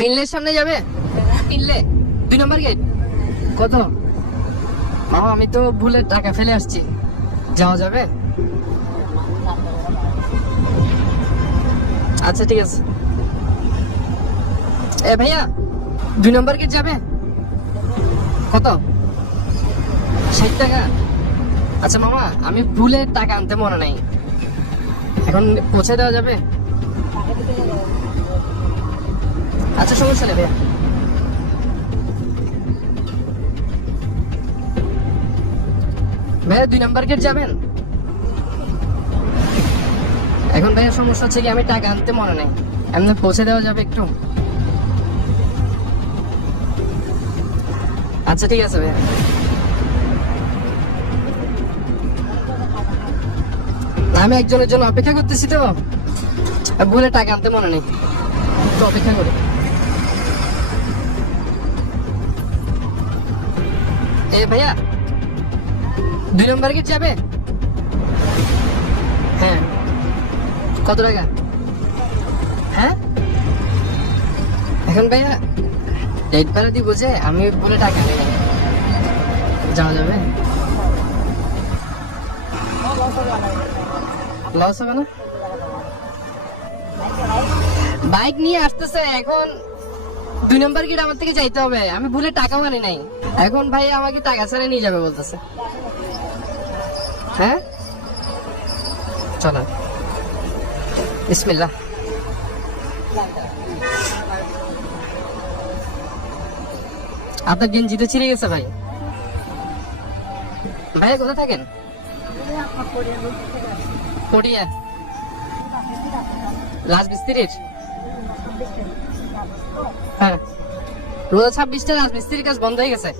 তিনলের সামনে যাবে? তিনলে 2 নম্বর গেট। কত মামা? আমি তো ভুলে টাকা ফেলে আসছি, যাওয়া যাবে? আচ্ছা ঠিক আছে। এ ভাইয়া 2 নম্বর গেট যাবে? কত? 60 টাকা? আচ্ছা মামা, আমি ভুলে টাকা আনতে মনে নাই, এখন পৌঁছে দেওয়া যাবে? আচ্ছা সমস্যা নেই ভাইয়া। ভাইয়া 2 নম্বর গেট যাবেন? এখন ভাইয়া সমস্যা হচ্ছে কি, আমি টাকা আনতে মনে নেই, এমনি পৌঁছে দেওয়া যাবে একটু? আচ্ছা ঠিক আছে ভাইয়া। আমি একজনের জন্য অপেক্ষা করতেছি, তো বলে টাকা আনতে মনে নেই, তো অপেক্ষা করি। এ ভাইয়া 2 নম্বর গেট যাবে? হ্যাঁ। কত টাকা? হ্যাঁ এখন ভাইয়া ডেট ভাড়া দিব, যে আমি বলে টাকা নেই, যাওয়া যাবে? লস হবে না? বাইক নিয়ে আসতেছে, এখন 2 নম্বর গেট আমার থেকে যাইতে হবে, আমি ভুলে টাকা মানে নাই, এখন ভাই আমাকে টাকা ছাড়া নিয়ে যাবে বলতেছে। হ্যাঁ চলো, বিসমিল্লাহ। আপনার গেঞ্জিতে ছিঁড়ে গেছে ভাই। ভাইয়া কোথায় থাকেন? পটিয়া রাজমিস্ত্রির? হ্যাঁ, রোজা 26টা রাজমিস্ত্রির কাজ বন্ধ হয়ে গেছে।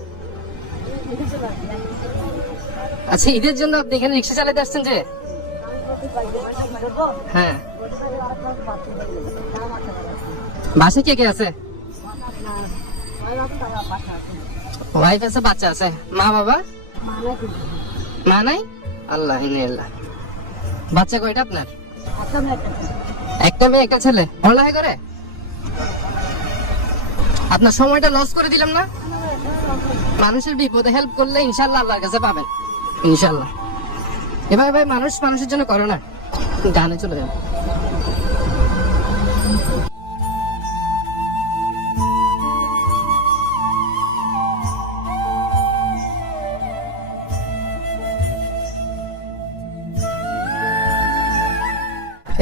আচ্ছা ঈদের জন্য আপনি এখানে রিক্সা চালাতে আসছেন যে? হ্যাঁ। বাসে কে কে আছে? ওয়াইফ আছে, বাচ্চা আছে, মা বাবা? মা নাই? আল্লাহ ইন্নাল্লাহ। বাচ্চা কয়টা আপনার? একটা মেয়ে একটা ছেলে। পড়ালেখা করে? আপনার সময়টা লস করে দিলাম না? মানুষের বিপদে হেল্প করলে ইনশাল্লাহ আল্লাহর কাছে পাবেন, ইনশাল্লাহ। এভাবে ভাই মানুষ মানুষের জন্য করো না। গানে চলে যান।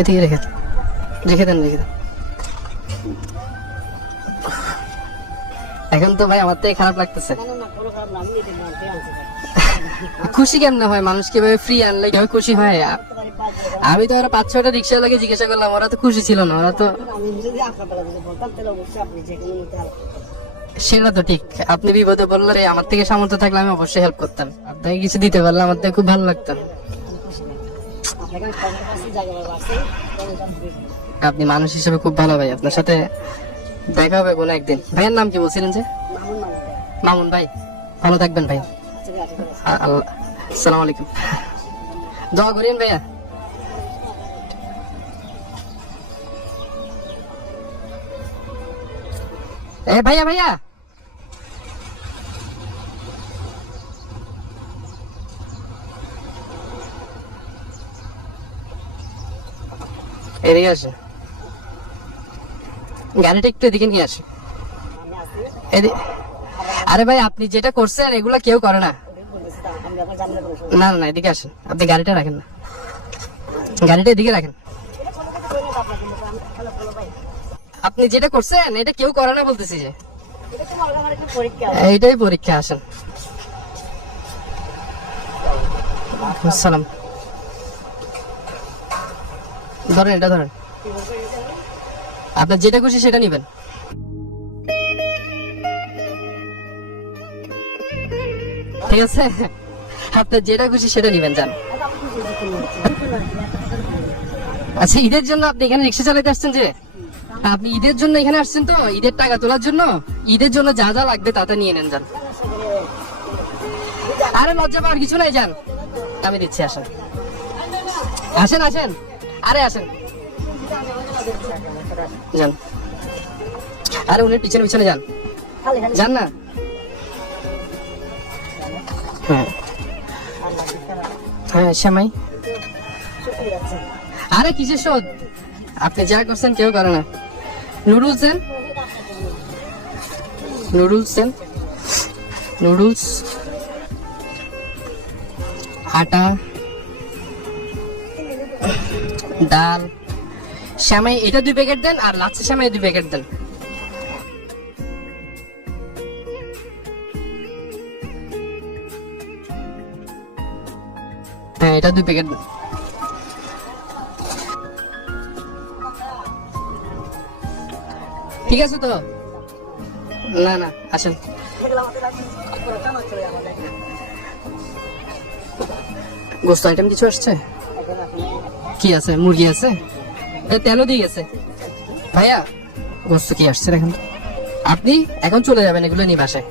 এদিকে রেখে রেখে দেন, রেখে দেন। এখন তো ভাই আমার থেকে খারাপ লাগতেছে। খুশি কেমনে হয়? মানুষ কিভাবে ফ্রি আনলে কিভাবে খুশি হয়? আমি তো ওরা 5-6টা রিক্সাওয়ালাকে জিজ্ঞাসা করলাম, ওরা তো খুশি ছিল না, ওরা তো। সেটা তো ঠিক, আপনি বিপদে বললে আমার থেকে সামর্থ্য থাকলে আমি অবশ্যই হেল্প করতাম, আপনাকে কিছু দিতে পারলে আমার থেকে খুব ভালো লাগতো। আপনি মানুষ হিসেবে খুব ভালো ভাই, আপনার সাথে দেখা হবে কোনো একদিন। ভাইয়ের নাম কি বলছিলেন যে? মামুন ভাই, ভালো থাকবেন ভাই। আল্লাহ, আসসালামু আলাইকুম। দোয়া করেন ভাইয়া। এ ভাইয়া ভাইয়া, এদিকে আসে, গাড়িটা একটু এদিকে নিয়ে আসে। আরে ভাই আপনি যেটা করছেন এগুলা কেউ করে না। না না এদিকে আসেন, আপনি গাড়িটা রাখেন না, গাড়িটা এদিকে রাখেন। আপনি যেটা করছেন এটা কেউ করে না বলতেছি, যে এইটাই পরীক্ষা। আসেন। আসসালাম। ধরেন, এটা ধরেন, আপনার যেটা খুশি সেটা নিবেন। ঠিক আছে, আপনার যেটা খুশি সেটা নিবেন, যান। আচ্ছা ঈদের জন্য আপনি এখানে রিক্সা চালাতে আসছেন যে? আপনি ঈদের জন্য এখানে আসছেন, তো ঈদের টাকা তোলার জন্য ঈদের জন্য যা যা লাগবে তা নিয়ে নেন, যান। আরে লজ্জা পাওয়ার কিছু নাই, যান, আমি দিচ্ছি। আসেন আসেন আসেন, আরে আসেন, যান। আরে উনি পিছনে পিছনে যান, যান না। হ্যাঁ হ্যাঁ শ্যামাই। আরে কিসের শোধ, আপনি যা করছেন কেউ করে না। নুডলস দেন, নুডলস দেন, নুডলস, আটা, ডাল, শ্যামাই এটা 2 প্যাকেট দেন, আর লাচ্ছা শ্যামাই 2 প্যাকেট দেন। হ্যাঁ এটা 2 প্যাকেট দেন। ঠিক আছে তো? না না আসেন। গোস্ত আইটেম কিছু আসছে? কি আছে? মুরগি আছে, তেলও দিয়ে গেছে। ভাইয়া গোস্ত কি আসছে দেখেন তো। আপনি এখন চলে যাবেন এগুলো নিয়ে বাসায়,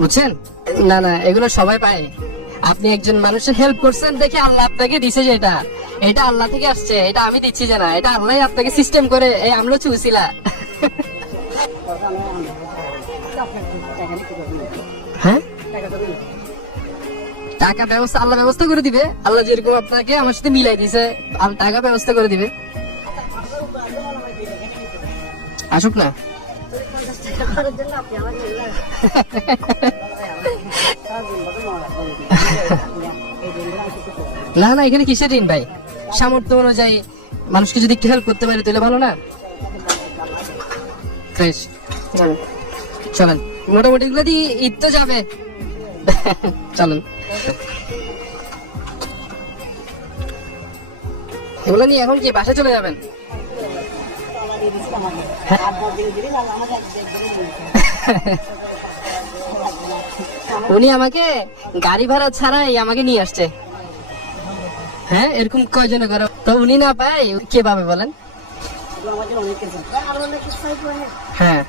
বুঝছেন? না না এগুলো সবাই পায়। আপনি একজন মানুষের হেল্প করছেন দেখে আল্লাহ আপনাকে দিছে, যেটা এটা আল্লাহ থেকে আসছে, এটা আমি দিচ্ছি যে না, এটা আল্লাহ আপনাকে সিস্টেম করে এই আমলো চুছিলা। হ্যাঁ টাকা ব্যবস্থা আল্লাহ ব্যবস্থা করে দিবে। আল্লাহ যেরকম আপনাকে আমার সাথে মিলাই দিছে, টাকা ব্যবস্থা করে দিবে। আসুক না। না না এখানে কিসের ঋণ ভাই, সামর্থ্য অনুযায়ী মানুষকে যদি একটু হেল্প করতে পারে তাহলে ভালো না। ফ্রেশ চলেন, মোটামুটি এগুলো দিয়ে ঈদ তো যাবে। চলেন এগুলো নিয়ে এখন কি বাসায় চলে যাবেন? উনি আমাকে গাড়ি ভাড়া ছাড়াই আমাকে নিয়ে আসছে। হ্যাঁ এরকম কয়জনে করে তো উনি না পায় কে পাবে বলেন? হ্যাঁ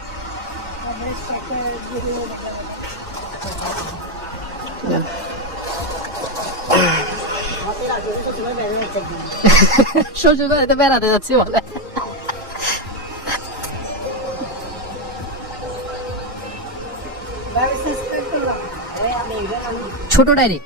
শ্বশুর বাড়িতে বেড়াতে যাচ্ছি বলে। ছোট ডায়েরি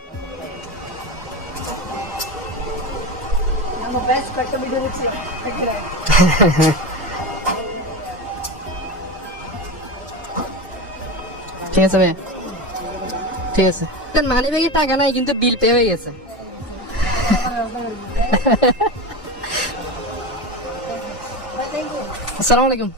ঠিক আছে ভাই, ঠিক আছে। মানি ব্যাগে টাকা নাই কিন্তু বিল পে হয়ে গেছে। আসসালামু আলাইকুম।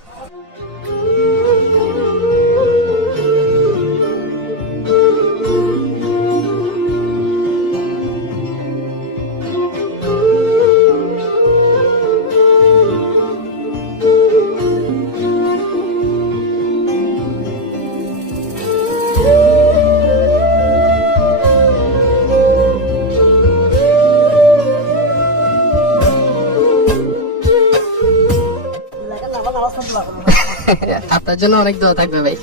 আপনার জন্য অনেক দোয়া থাকবে ভাই,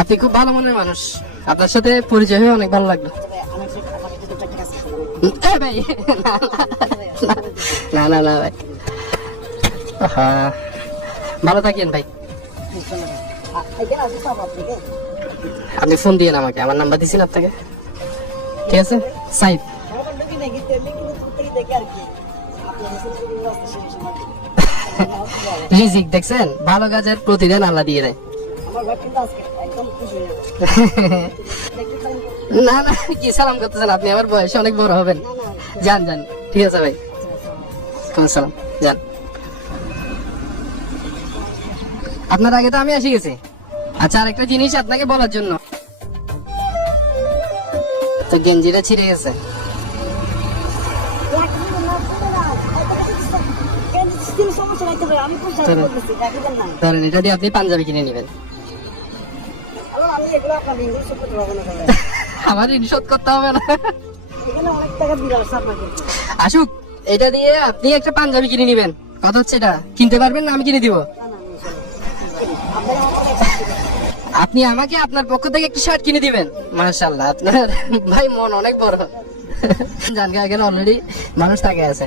আপনি খুব ভালো মনের মানুষ, আপনার সাথে পরিচয় হয়ে অনেক ভালো লাগলো। ভাই না না না ভাই, ভালো থাকেন ভাই। আপনি ফোন দিয়েন আমাকে, আমার নাম্বার দিয়েছেন আপনাকে, ঠিক আছে? সাইদ রিজিক দেখছেন, ভালো কাজের প্রতিদিন আল্লাহ দিয়ে দেয়। না না কি সালাম করতেছেন আপনি, আমার বয়সে অনেক বড় হবেন। যান যান, ঠিক আছে ভাই, সালাম যান। আপনার আগে তো আমি এসে গেছি। আচ্ছা আরেকটা জিনিস আপনাকে বলার জন্য, তো গেঞ্জিটা ছিঁড়ে গেছে। ধরেন এটা দিয়ে আপনি পাঞ্জাবি কিনে নেবেন। আমার ঋণ শোধ করতে হবে না, আসুক। এটা দিয়ে আপনি একটা পাঞ্জাবি কিনে নেবেন, কথা হচ্ছে এটা। কিনতে পারবেন না আমি কিনে দিব। আপনি আমাকে আপনার পক্ষ থেকে একটা শার্ট কিনে দিবেন। মাশাআল্লাহ, আপনার ভাই মন অনেক বড়। জানগা এখানে অলরেডি মানুষ তাকে আছে।